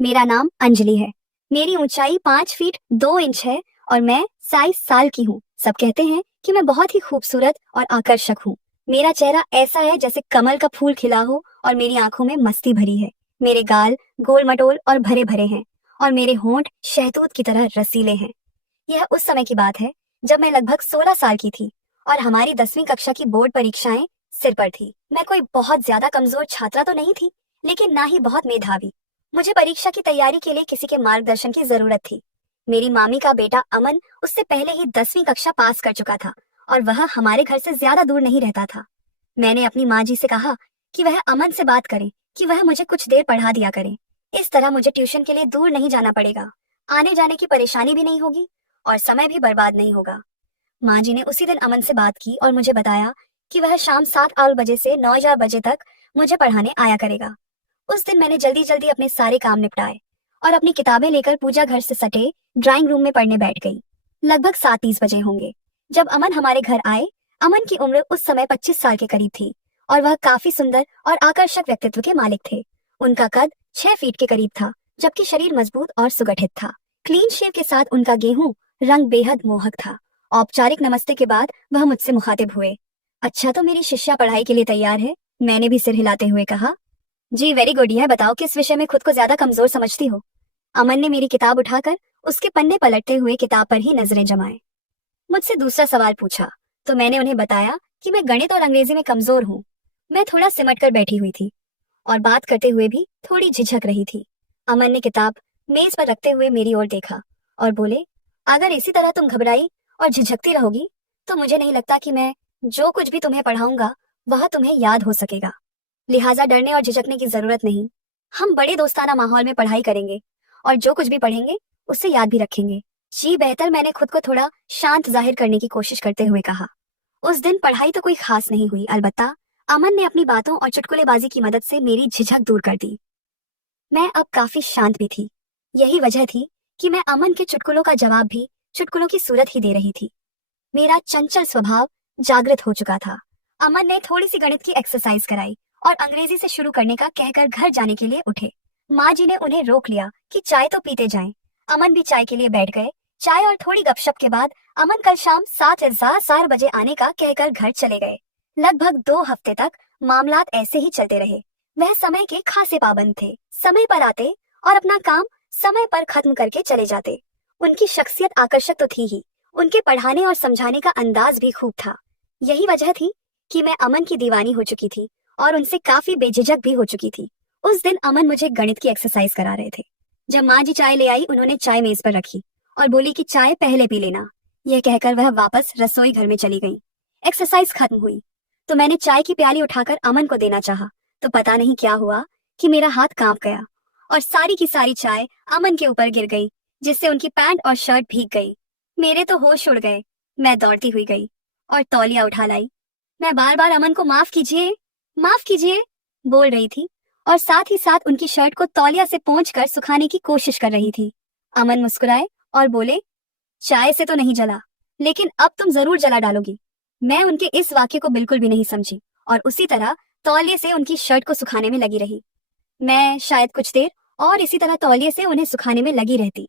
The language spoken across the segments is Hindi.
मेरा नाम अंजलि है। मेरी ऊंचाई 5 फीट 2 इंच है और मैं 27 साल की हूँ। सब कहते हैं कि मैं बहुत ही खूबसूरत और आकर्षक हूँ। मेरा चेहरा ऐसा है जैसे कमल का फूल खिला हो और मेरी आंखों में मस्ती भरी है। मेरे गाल गोल मटोल और भरे भरे हैं और मेरे होंठ शहतूत की तरह रसीले हैं। यह उस समय की बात है जब मैं लगभग 16 साल की थी और हमारी 10वीं कक्षा की बोर्ड परीक्षाएं सिर पर थी। मैं कोई बहुत ज्यादा कमजोर छात्रा तो नहीं थी, लेकिन ना ही बहुत मेधावी। मुझे परीक्षा की तैयारी के लिए किसी के मार्गदर्शन की जरूरत थी। मेरी मामी का बेटा अमन उससे पहले ही 10वीं कक्षा पास कर चुका था और वह हमारे घर से ज्यादा दूर नहीं रहता था। मैंने अपनी माँ जी से कहा कि वह अमन से बात करें कि वह मुझे कुछ देर पढ़ा दिया करे। इस तरह मुझे ट्यूशन के लिए दूर नहीं जाना पड़ेगा, आने जाने की परेशानी भी नहीं होगी और समय भी बर्बाद नहीं होगा। माँ जी ने उसी दिन अमन से बात की और मुझे बताया कि वह शाम 7-8 बजे से 9-4 बजे तक मुझे पढ़ाने आया करेगा। उस दिन मैंने जल्दी जल्दी अपने सारे काम निपटाए और अपनी किताबें लेकर पूजा घर से सटे ड्राइंग रूम में पढ़ने बैठ गई। लगभग 7:30 बजे होंगे जब अमन हमारे घर आए। अमन की उम्र उस समय 25 साल के करीब थी और वह काफी सुंदर और आकर्षक व्यक्तित्व के मालिक थे। उनका कद 6 फीट के करीब था, जबकि शरीर मजबूत और सुगठित था। क्लीन शेव के साथ उनका गेहूं रंग बेहद मोहक था। औपचारिक नमस्ते के बाद वह मुझसे मुखातिब हुए। अच्छा, तो मेरी शिष्या पढ़ाई के लिए तैयार है? मैंने भी सिर हिलाते हुए कहा। जी वेरी गुड। यह बताओ किस विषय में खुद को ज्यादा कमजोर समझती हो? अमन ने मेरी किताब उठाकर उसके पन्ने पलटते हुए किताब पर ही नजरें जमाए मुझसे दूसरा सवाल पूछा, तो मैंने उन्हें बताया कि मैं गणित और अंग्रेजी में कमजोर हूँ। मैं थोड़ा सिमट कर बैठी हुई थी और बात करते हुए भी थोड़ी झिझक रही थी। अमन ने किताब मेज पर रखते हुए मेरी ओर देखा और बोले, अगर इसी तरह तुम घबराई और झिझकती रहोगी तो मुझे नहीं लगता कि मैं जो कुछ भी तुम्हें पढ़ाऊंगा वह तुम्हें याद हो सकेगा। लिहाजा डरने और झिझकने की जरूरत नहीं। हम बड़े दोस्ताना माहौल में पढ़ाई करेंगे और जो कुछ भी पढ़ेंगे उससे याद भी रखेंगे। जी बेहतर, मैंने खुद को थोड़ा शांत जाहिर करने की कोशिश करते हुए कहा। उस दिन पढ़ाई तो कोई खास नहीं हुई, अलबत्ता अमन ने अपनी बातों और चुटकुलेबाजी की मदद से मेरी झिझक दूर कर दी। मैं अब काफी शांत भी थी। यही वजह थी कि मैं अमन के चुटकुलों का जवाब भी चुटकुलों की सूरत ही दे रही थी। मेरा चंचल स्वभाव जागृत हो चुका था। अमन ने थोड़ी सी गणित की एक्सरसाइज कराई और अंग्रेजी से शुरू करने का कहकर घर जाने के लिए उठे। माँ जी ने उन्हें रोक लिया कि चाय तो पीते जाएं। अमन भी चाय के लिए बैठ गए। चाय और थोड़ी गपशप के बाद अमन कल शाम 7:15 बजे आने का कहकर घर चले गए। लगभग 2 हफ्ते तक मामलात ऐसे ही चलते रहे। वह समय के खासे पाबंद थे, समय पर आते और अपना काम समय पर खत्म करके चले जाते। उनकी शख्सियत आकर्षक तो थी ही, उनके पढ़ाने और समझाने का अंदाज भी खूब था। यही वजह थी कि मैं अमन की दीवानी हो चुकी थी और उनसे काफी बेझिझक भी हो चुकी थी। उस दिन अमन मुझे गणित की एक्सरसाइज करा रहे थे। जब माँ जी चाय ले आई, उन्होंने चाय मेज पर रखी और बोली कि चाय पहले पी लेना। यह कहकर वह वापस रसोई घर में चली गई। एक्सरसाइज खत्म हुई तो मैंने चाय की प्याली उठाकर अमन को देना चाहा, तो पता नहीं क्या हुआ कि मेरा हाथ कांप गया और सारी की सारी चाय अमन के ऊपर गिर गई, जिससे उनकी पैंट और शर्ट भीग गई। मेरे तो होश उड़ गए। मैं दौड़ती हुई गई और तौलिया उठा लाई। मैं बार बार अमन को माफ कीजिए बोल रही थी और साथ ही साथ उनकी शर्ट को तौलिया से पोंछकर सुखाने की कोशिश कर रही थी। अमन मुस्कुराए और बोले, चाय से तो नहीं जला, लेकिन अब तुम जरूर जला डालोगी। मैं उनके इस वाक्य को बिल्कुल भी नहीं समझी और उसी तरह तौलिए से उनकी शर्ट को सुखाने में लगी रही। मैं शायद कुछ देर और इसी तरह तौलिए से उन्हें सुखाने में लगी रहती,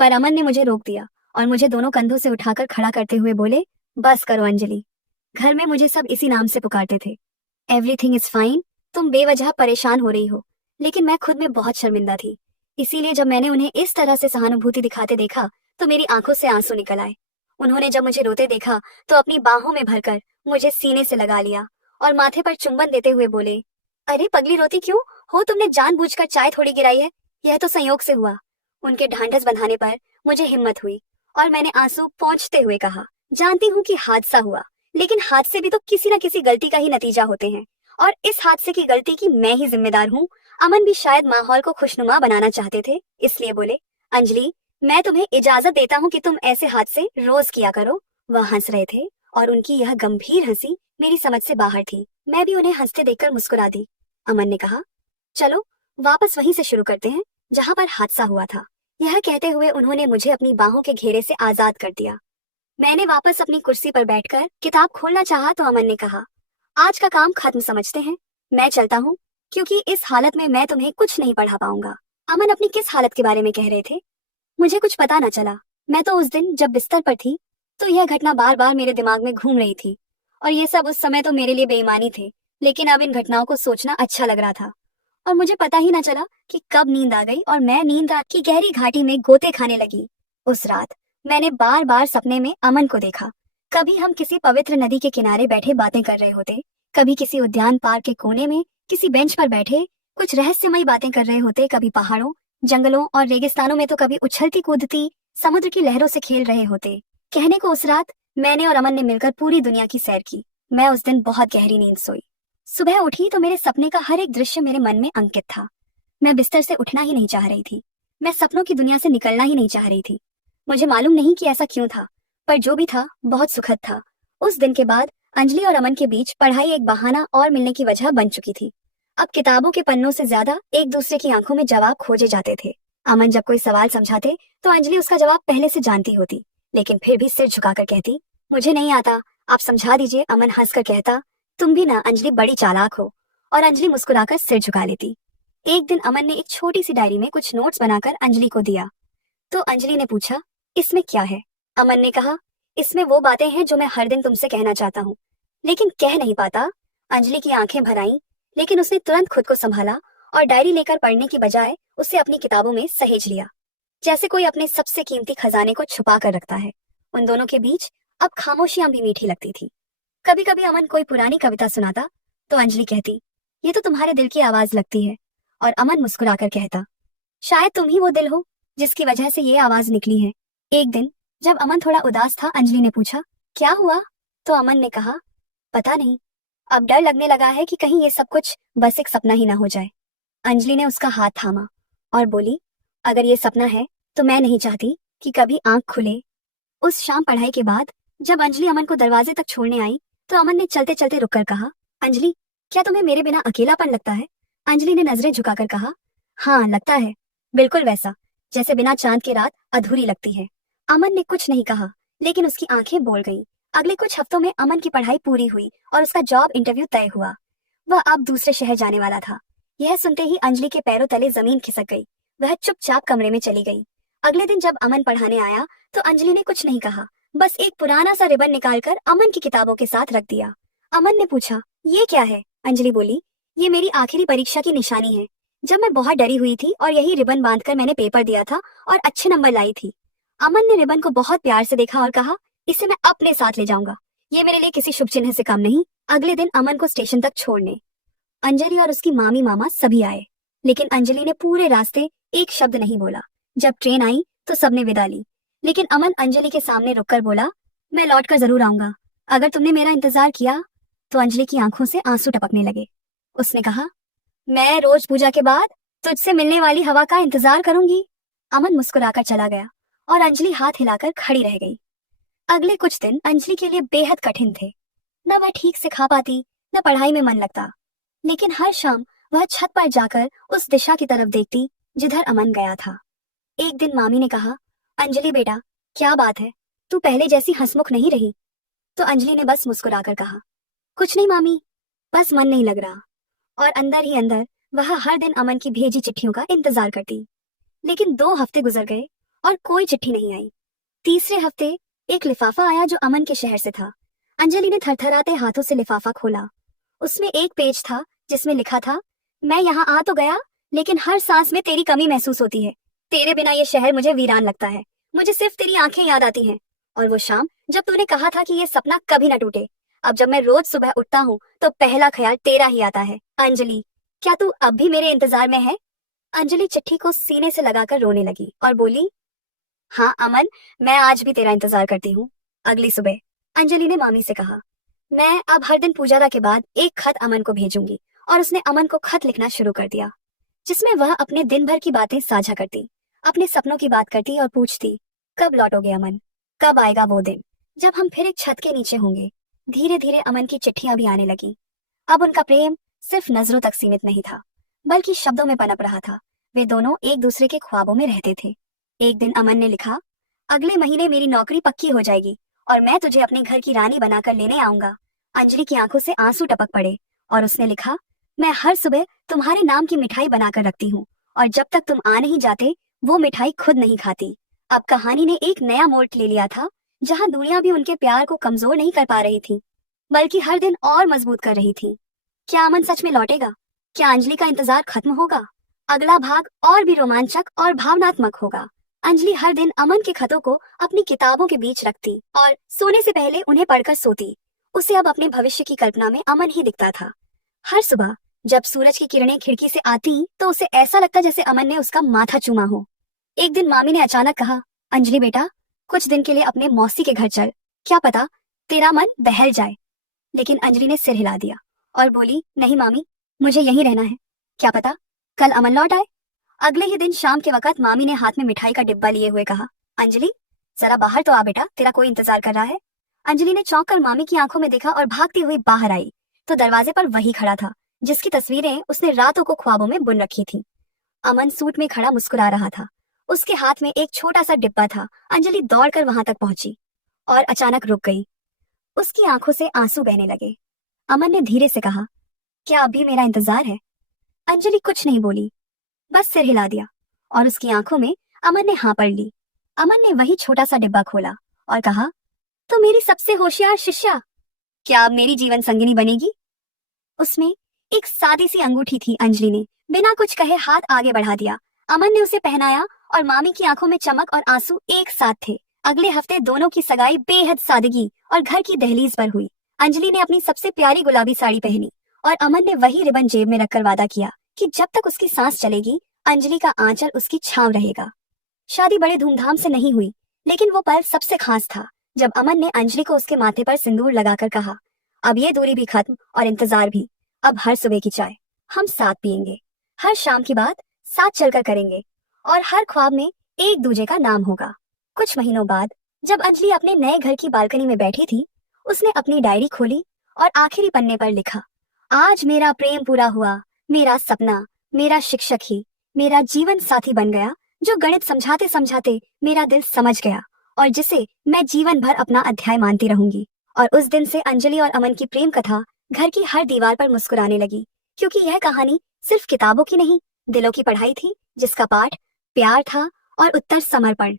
पर अमन ने मुझे रोक दिया और मुझे दोनों कंधों से उठाकर खड़ा करते हुए बोले, बस करो अंजलि। घर में मुझे सब इसी नाम से पुकारते थे। Everything is fine. तुम बेवजह परेशान हो रही हो, लेकिन मैं खुद में बहुत शर्मिंदा थी। इसीलिए जब मैंने उन्हें इस तरह से सहानुभूति दिखाते देखा तो मेरी आंखों से आंसू निकल आए। उन्होंने जब मुझे रोते देखा तो अपनी बाहों में भरकर मुझे सीने से लगा लिया और माथे पर चुंबन देते हुए बोले, अरे पगली, रोती क्यों हो? तुमने जानबूझकर चाय थोड़ी गिराई है, यह तो संयोग से हुआ। उनके ढांढस बंधाने पर मुझे हिम्मत हुई और मैंने आंसू पोंछते हुए कहा, जानती हूँ कि हादसा हुआ, लेकिन हादसे भी तो किसी न किसी गलती का ही नतीजा होते हैं और इस हादसे की गलती की मैं ही जिम्मेदार हूँ। अमन भी शायद माहौल को खुशनुमा बनाना चाहते थे, इसलिए बोले, अंजलि, मैं तुम्हें इजाजत देता हूँ कि तुम ऐसे हादसे रोज किया करो। वह हंस रहे थे और उनकी यह गंभीर हंसी मेरी समझ से बाहर थी। मैं भी उन्हें हंसते देखकर मुस्कुरा दी। अमन ने कहा, चलो वापस वहीं से शुरू करते हैं जहाँ पर हादसा हुआ था। यह कहते हुए उन्होंने मुझे अपनी बाहों के घेरे से आजाद कर दिया। मैंने वापस अपनी कुर्सी पर बैठकर किताब खोलना चाहा तो अमन ने कहा, आज का काम खत्म समझते हैं, मैं चलता हूँ, क्योंकि इस हालत में मैं तुम्हें कुछ नहीं पढ़ा पाऊंगा। अमन अपनी किस हालत के बारे में कह रहे थे? मुझे कुछ पता न चला। मैं तो उस दिन जब बिस्तर पर थी तो यह घटना बार बार मेरे दिमाग में घूम रही थी, और ये सब उस समय तो मेरे लिए बेईमानी थे, लेकिन अब इन घटनाओं को सोचना अच्छा लग रहा था। और मुझे पता ही न चला कि कब नींद आ गई और मैं नींद रात की गहरी घाटी में गोते खाने लगी। उस रात मैंने बार बार सपने में अमन को देखा। कभी हम किसी पवित्र नदी के किनारे बैठे बातें कर रहे होते, कभी किसी उद्यान पार्क के कोने में किसी बेंच पर बैठे कुछ रहस्यमयी बातें कर रहे होते, कभी पहाड़ों जंगलों और रेगिस्तानों में तो कभी उछलती कूदती समुद्र की लहरों से खेल रहे होते। कहने को उस रात मैंने और अमन ने मिलकर पूरी दुनिया की सैर की। मैं उस दिन बहुत गहरी नींद सोई। सुबह उठी तो मेरे सपने का हर एक दृश्य मेरे मन में अंकित था। मैं बिस्तर से उठना ही नहीं चाह रही थी। मैं सपनों की दुनिया से निकलना ही नहीं चाह रही थी। मुझे मालूम नहीं कि ऐसा क्यों था, पर जो भी था बहुत सुखद था। उस दिन के बाद अंजलि और अमन के बीच पढ़ाई एक बहाना और मिलने की वजह बन चुकी थी। अब किताबों के पन्नों से ज्यादा एक दूसरे की आंखों में जवाब खोजे जाते थे। अमन जब कोई सवाल समझाते तो अंजलि उसका जवाब पहले से जानती होती, लेकिन फिर भी सिर झुकाकर कहती, मुझे नहीं आता, आप समझा दीजिए। अमन हंसकर कहता, तुम भी ना अंजलि बड़ी चालाक हो। और अंजलि मुस्कुराकर सिर झुका लेती। एक दिन अमन ने एक छोटी सी डायरी में कुछ नोट्स बनाकर अंजलि को दिया। तो अंजलि ने पूछा, इसमें क्या है? अमन ने कहा, इसमें वो बातें हैं जो मैं हर दिन तुमसे कहना चाहता हूँ, लेकिन कह नहीं पाता। अंजलि की आंखें भर आईं, लेकिन उसने तुरंत खुद को संभाला और डायरी लेकर पढ़ने की बजाय उसे अपनी किताबों में सहेज लिया, जैसे कोई अपने सबसे कीमती खजाने को छुपा कर रखता है। उन दोनों के बीच अब खामोशियां भी मीठी लगती थी। कभी कभी अमन कोई पुरानी कविता सुनाता तो अंजलि कहती, ये तो तुम्हारे दिल की आवाज लगती है। और अमन मुस्कुराकर कहता, शायद तुम ही वो दिल हो जिसकी वजह से ये आवाज निकली है। एक दिन जब अमन थोड़ा उदास था, अंजलि ने पूछा, क्या हुआ? तो अमन ने कहा, पता नहीं, अब डर लगने लगा है कि कहीं ये सब कुछ बस एक सपना ही ना हो जाए। अंजलि ने उसका हाथ थामा और बोली, अगर ये सपना है तो मैं नहीं चाहती कि कभी आंख खुले। उस शाम पढ़ाई के बाद जब अंजलि अमन को दरवाजे तक छोड़ने आई तो अमन ने चलते चलते रुककर कहा, अंजलि, क्या तुम्हें मेरे बिना अकेलापन लगता है? अंजलि ने नजरें झुकाकर कहा, हाँ लगता है, बिल्कुल वैसा जैसे बिना चांद की रात अधूरी लगती है। अमन ने कुछ नहीं कहा, लेकिन उसकी आंखें बोल गईं। अगले कुछ हफ्तों में अमन की पढ़ाई पूरी हुई और उसका जॉब इंटरव्यू तय हुआ। वह अब दूसरे शहर जाने वाला था। यह सुनते ही अंजलि के पैरों तले जमीन खिसक गई। वह चुपचाप कमरे में चली गई। अगले दिन जब अमन पढ़ाने आया तो अंजलि ने कुछ नहीं कहा, बस एक पुराना सा रिबन निकालकर अमन की किताबों के साथ रख दिया। अमन ने पूछा, ये क्या है? अंजलि बोली, ये मेरी आखिरी परीक्षा की निशानी है। जब मैं बहुत डरी हुई थी और यही रिबन बांधकर मैंने पेपर दिया था और अच्छे नंबर लाई थी। अमन ने रिबन को बहुत प्यार से देखा और कहा, इसे मैं अपने साथ ले जाऊंगा। ये मेरे लिए किसी शुभ चिन्ह से कम नहीं। अगले दिन अमन को स्टेशन तक छोड़ने अंजलि और उसकी मामी मामा सभी आए, लेकिन अंजलि ने पूरे रास्ते एक शब्द नहीं बोला। जब ट्रेन आई तो सबने विदा ली, लेकिन अमन अंजलि के सामने रुककर बोला, मैं लौटकर जरूर आऊंगा, अगर तुमने मेरा इंतजार किया। तो अंजलि की आंखों से आंसू टपकने लगे। उसने कहा, मैं रोज पूजा के बाद तुझसे मिलने वाली हवा का इंतजार करूंगी। अमन मुस्कुराकर चला गया और अंजलि हाथ हिलाकर खड़ी रह गई। अगले कुछ दिन अंजलि के लिए बेहद कठिन थे। न वह ठीक से खा पाती, न पढ़ाई में मन लगता, लेकिन हर शाम वह छत पर जाकर उस दिशा की तरफ देखती जिधर अमन गया था। एक दिन मामी ने कहा, अंजलि बेटा, क्या बात है, तू पहले जैसी हंसमुख नहीं रही। तो अंजलि ने बस मुस्कुराकर कहा, कुछ नहीं मामी, बस मन नहीं लग रहा। और अंदर ही अंदर वह हर दिन अमन की भेजी चिट्ठियों का इंतजार करती। लेकिन 2 हफ्ते गुजर गए और कोई चिट्ठी नहीं आई। तीसरे हफ्ते एक लिफाफा आया जो अमन के शहर से था। अंजलि ने थरथराते हाथों से लिफाफा खोला। उसमें एक पेज था जिसमें लिखा था, मैं यहाँ आ तो गया, लेकिन हर सांस में तेरी कमी महसूस होती है। तेरे बिना ये शहर मुझे वीरान लगता है। मुझे सिर्फ तेरी आंखें याद आती हैं। और वो शाम जब तूने कहा था कि ये सपना कभी न टूटे। अब जब मैं रोज सुबह उठता हूँ तो पहला ख्याल तेरा ही आता है। अंजलि, क्या तू अब भी मेरे इंतजार में है? अंजलि चिट्ठी को सीने से लगाकर रोने लगी और बोली, हाँ अमन, मैं आज भी तेरा इंतजार करती हूँ। अगली सुबह अंजलि ने मामी से कहा, मैं अब हर दिन पूजा के बाद एक खत अमन को भेजूंगी। और उसने अमन को खत लिखना शुरू कर दिया, जिसमें वह अपने दिन भर की बातें साझा करती, अपने सपनों की बात करती और पूछती, कब लौटोगे अमन, कब आएगा वो दिन जब हम फिर एक छत के नीचे होंगे। धीरे धीरे अमन की चिट्ठियां भी आने लगी। अब उनका प्रेम सिर्फ नजरों तक सीमित नहीं था, बल्कि शब्दों में पनप रहा था। वे दोनों एक दूसरे के ख्वाबों में रहते थे। एक दिन अमन ने लिखा, अगले महीने मेरी नौकरी पक्की हो जाएगी और मैं तुझे अपने घर की रानी बनाकर लेने आऊंगा। अंजलि की आंखों से आंसू टपक पड़े और उसने लिखा, मैं हर सुबह तुम्हारे नाम की मिठाई बनाकर रखती हूँ और जब तक तुम आ नहीं जाते वो मिठाई खुद नहीं खाती। अब कहानी ने एक नया मोड़ ले लिया था, जहाँ दूरियां भी उनके प्यार को कमजोर नहीं कर पा रही थी, बल्कि हर दिन और मजबूत कर रही थी। क्या अमन सच में लौटेगा? क्या अंजलि का इंतजार खत्म होगा? अगला भाग और भी रोमांचक और भावनात्मक होगा। अंजलि हर दिन अमन के खतों को अपनी किताबों के बीच रखती और सोने से पहले उन्हें पढ़कर सोती। उसे अब अपने भविष्य की कल्पना में अमन ही दिखता था। हर सुबह जब सूरज की किरणें खिड़की से आती तो उसे ऐसा लगता जैसे अमन ने उसका माथा चूमा हो। एक दिन मामी ने अचानक कहा, अंजलि बेटा, कुछ दिन के लिए अपने मौसी के घर चल, क्या पता तेरा मन बहल जाए। लेकिन अंजलि ने सिर हिला दिया और बोली, नहीं मामी, मुझे यहीं रहना है। क्या पता कल अमन लौट आए। अगले ही दिन शाम के वक्त मामी ने हाथ में मिठाई का डिब्बा लिए हुए कहा, अंजलि जरा बाहर तो आ बेटा, तेरा कोई इंतजार कर रहा है। अंजलि ने चौंक कर मामी की आंखों में देखा और भागती हुई बाहर आई तो दरवाजे पर वही खड़ा था जिसकी तस्वीरें उसने रातों को ख्वाबों में बुन रखी थी। अमन सूट में खड़ा मुस्कुरा रहा था। उसके हाथ में एक छोटा सा डिब्बा था। अंजलि दौड़कर वहां तक पहुंची और अचानक रुक गई। उसकी आंखों से आंसू बहने लगे। अमन ने धीरे से कहा, क्या अभी मेरा इंतजार है? अंजलि कुछ नहीं बोली, बस सिर हिला दिया और उसकी आंखों में अमन ने हाँ पढ़ ली। अमन ने वही छोटा सा डिब्बा खोला और कहा, तो मेरी सबसे होशियार शिष्या, क्या अब मेरी जीवन संगिनी बनेगी? उसमें एक सादी सी अंगूठी थी। अंजलि ने बिना कुछ कहे हाथ आगे बढ़ा दिया। अमन ने उसे पहनाया और मामी की आंखों में चमक और आंसू एक साथ थे। अगले हफ्ते दोनों की सगाई बेहद सादगी और घर की दहलीज पर हुई। अंजलि ने अपनी सबसे प्यारी गुलाबी साड़ी पहनी और अमन ने वही रिबन जेब में रखकर वादा किया कि जब तक उसकी सांस चलेगी अंजलि का आंचल उसकी छांव रहेगा। शादी बड़े धूमधाम से नहीं हुई, लेकिन वो पल सबसे खास था जब अमन ने अंजलि को उसके माथे पर सिंदूर लगाकर कहा, अब ये दूरी भी खत्म और इंतजार भी। अब हर सुबह की चाय हम साथ पियेंगे, हर शाम की बात साथ चलकर करेंगे और हर ख्वाब में एक दूजे का नाम होगा। कुछ महीनों बाद जब अंजलि अपने नए घर की बालकनी में बैठी थी, उसने अपनी डायरी खोली और आखिरी पन्ने पर लिखा, आज मेरा प्रेम पूरा हुआ। मेरा सपना मेरा शिक्षक ही मेरा जीवन साथी बन गया, जो गणित समझाते समझाते मेरा दिल समझ गया और जिसे मैं जीवन भर अपना अध्याय मानती रहूंगी। और उस दिन से अंजलि और अमन की प्रेम कथा घर की हर दीवार पर मुस्कुराने लगी, क्योंकि यह कहानी सिर्फ किताबों की नहीं, दिलों की पढ़ाई थी, जिसका पाठ प्यार था और उत्तर समर्पण।